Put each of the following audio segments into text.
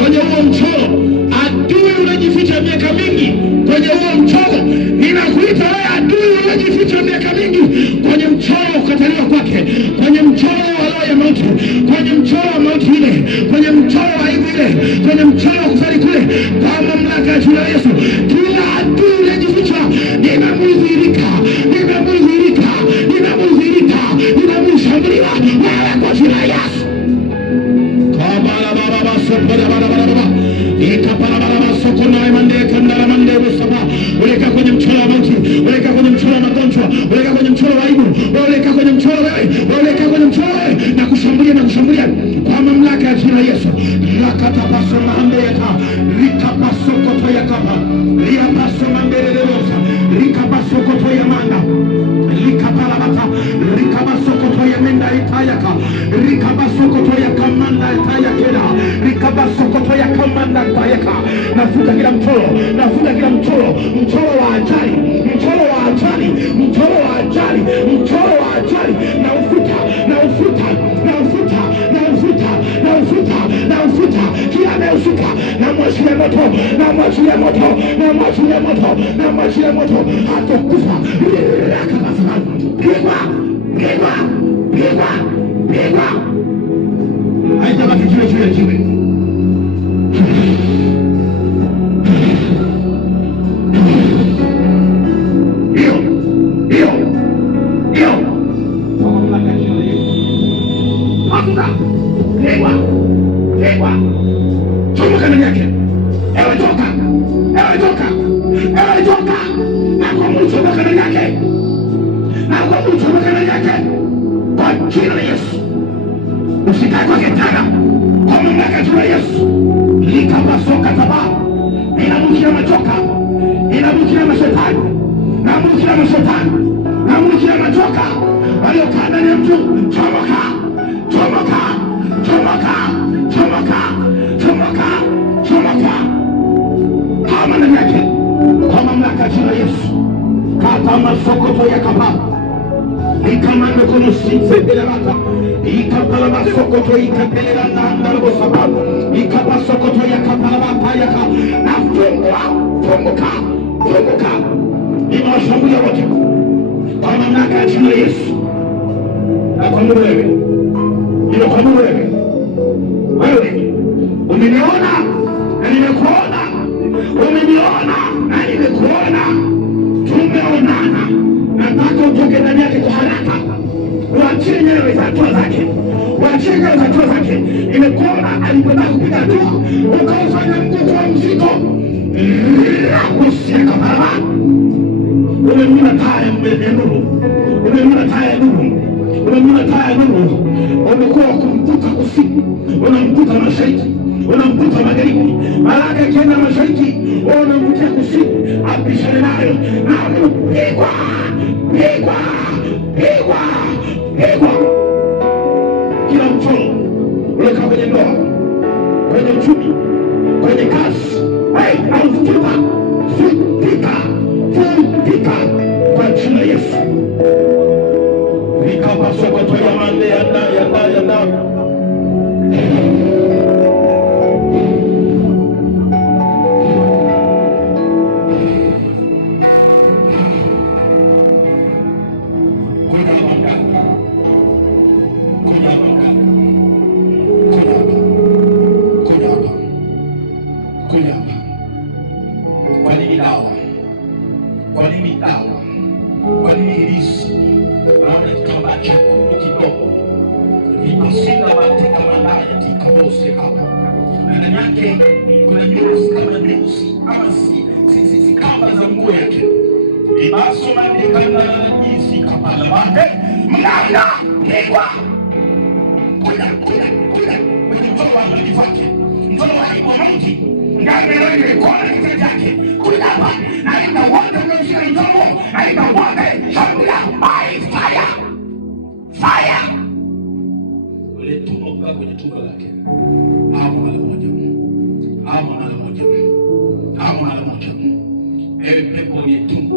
kwenye huo mchoro. Adui unajificha miaka mingi kwenye huo mchoro. Ninakuita wewe adui unajificha miaka mingi kwenye mchoro wa kukataliwa kwake, kwenye mchoro wa roho ya mauti, kwenye mchoro wa mauti ile, kwenye mchoro wa aibu ile, kwenye mchoro wa kufari kule, kwa mamlaka ya jina la Yesu. Kila adui unajificha ninamudhihirika, ninamudhihirika, ninamudhihirika, ninamshambulia wewe kwa jina la Yesu. Uleka kwenye mchoro wa mauti, uleka kwenye mchoro wa magonjwa, uleka kwenye mchoro wa aibu, uleka kwenye mchoro wewe, uleka kwenye mchoro wewe, na kushambulia kwa mamlaka ya jina la Yesu. Lakata paso maambeka, rika paso koto ya kapa, lia paso mambere leosa, rika paso koto ya manda, rika parabata, rika paso koto ya menda itayaka, rika paso koto ya kamanda itayakela, rika paso koto ya kamanda itayaka. Nafuta kila mchoro, nafuta kila mchoro, mchoro wa ajali, mchoro wa ajali, mchoro wa ajali, mchoro wa ajali, na ufuta, na ufuta, na ufuta, na ufuta, na ufuta, na ufuta, kila anayeusuka, na mwachilia moto, na mwachilia moto, na mwachilia moto, na mwachilia moto, hatakufa. Pigwa, pigwa, pigwa, pigwa. Haitabaki jiwe. Chomoka ndani yake. Ewe toka. Ewe toka. Ewe toka. Na kwa Mungu chomoka ndani yake. Na kwa Mungu chomoka ndani yake. Kwa jina la Yesu. Usikae kwa kitanda. Kwa mamlaka ya jina la Yesu. Likapasoka tabaa. Ninamkia machoka. Ninamkia mashetani. Namkia mashetani. Namkia machoka. Waliokaa ndani ya mtu. Chomoka. Chomoka. Chomoka. Chomoka. Chomoka. Chomoka. Hama ndani yake. Kwa mamlaka ya jina la Yesu. Kata masokoto ya kapa. Ikamande kono sinse belabata. Ikapala masokoto ikapelera ndandalabo sababu. Ikapa sokoto ya kapalabata yaka. Na fungwa. Funguka. Funguka. Ninawashambulia wote. Kwa mamlaka ya jina la Yesu. Na kwa Mungu wewe. Ndio kwa Mungu wewe. Wewe umeniona na nimekuona, umeniona na nimekuona, tumeonana. Nataka utoke ndani yake kwa haraka, uachie nyayo za hatua zake, uachie nyayo za hatua zake. Nimekuona alikwenda kupiga hatua, ukaufanya mguu kuwa mzito, usia kabaraba. Umemuna taa ya nuru, umemuna taa ya nuru, umemuna taa ya nuru. Umekuwa kumkuta usiku, unamkuta mashariki, unamkuta magharibi. Malaika akienda mashariki, unamkuta usiku, apishane nayo. Na pigwa, pigwa, pigwa, pigwa. Kila mchoro uleka kwenye ndoa, kwenye uchumi, kwenye kazi, au futika, futika, futika kwa jina la Yesu. Sokoto ya mande yanda. Kwa nini dawa? Kwa nini dawa? Kwa nini ilisi? Naona kitambaa chekundu kidogo ikosinda katika mandaya tikabose hapa, na ndani yake kuna nyuzi kama nyuzi ama si kamba za nguo yake. Ibaso mandikana na jinsi kapala mande mganga pigwa. Kuja kwenye mtoto wa mali wake, mtoto wa aibu mauti, ngame wewe kona kitu chake. Kuja hapa na ina wote mnashika mtoto, na ina wote shambulia. Fire! Fire! Ule tumbo kwa kwenye tumbo lake. Hapo mara moja. Hapo mara moja. Hapo mara moja. Ewe pepo kwenye tumbo,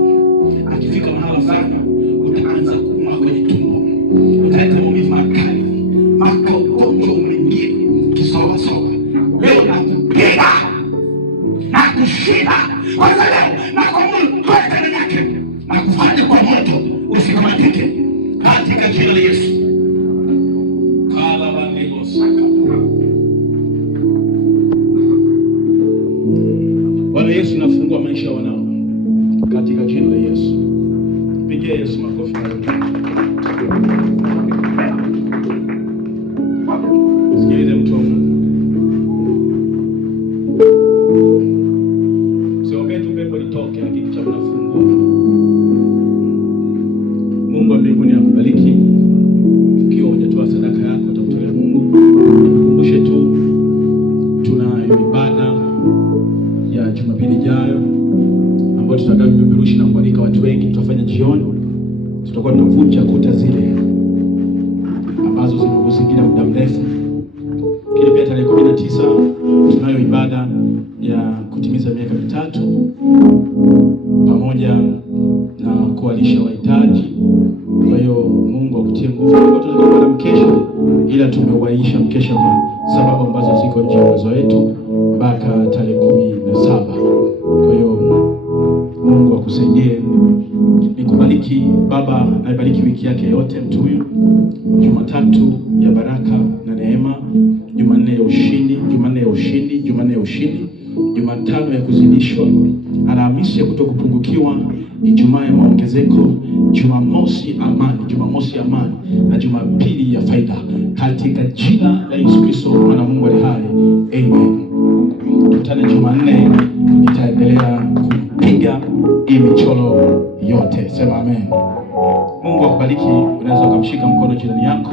akifika mahali sana utaanza kuuma kwenye tumbo. Utaleta maumivu makali. Magonjwa mwingine kisoga. Leo nakupiga kushinda. Kwanza leo na kuamuru toka ndani yake na kufanya kwa moto usikamatike katika jina la Yesu. Kala bandiko saka. Bwana Yesu, nafungua maisha ya wanao katika jina la Yesu. Pigia Yesu makofi. Sikilize mtu wa Mungu. Usiombe tu pepo litoke, lakini cha unafungua. Mungu wa mbinguni akubariki. Ukiwa hujatoa sadaka yako utakutolea Mungu. Nikukumbushe tu tunayo ibada ya Jumapili ijayo ambayo tutakayopeperusha na kualika watu wengi. Tutafanya jioni. Tutakuwa tunavunja kuta zile ambazo zimekuzingira muda mrefu. Kile pia tarehe 19 tunayo ibada ya kutimiza miaka 3 pamoja na kuwalisha wahitaji. Kwa hiyo Mungu akutie nguvu. Tutakuwa na mkesha, ila tumewaisha mkesha kwa sababu ambazo ziko nje ya uwezo wetu mpaka tarehe 17. Kwa hiyo Mungu akusaidie. Nikubariki Baba, na ibariki wiki yake yote mtu huyu. Jumatatu ya baraka na neema, Jumanne ya ushindi, Jumanne ya ushindi, Jumanne ya ushindi, Jumatano ya kuzidishwa, Alhamisi ya kutokupungukiwa, Ijumaa ya maongezeko, Jumamosi amani, Jumamosi amani, na Jumapili ya faida katika jina la Yesu Kristo mwana Mungu aliye hai. Amen. Tutane Jumanne, nitaendelea kupiga hii michoro yote. Sema amen. Mungu akubariki. Unaweza kumshika mkono jirani yako.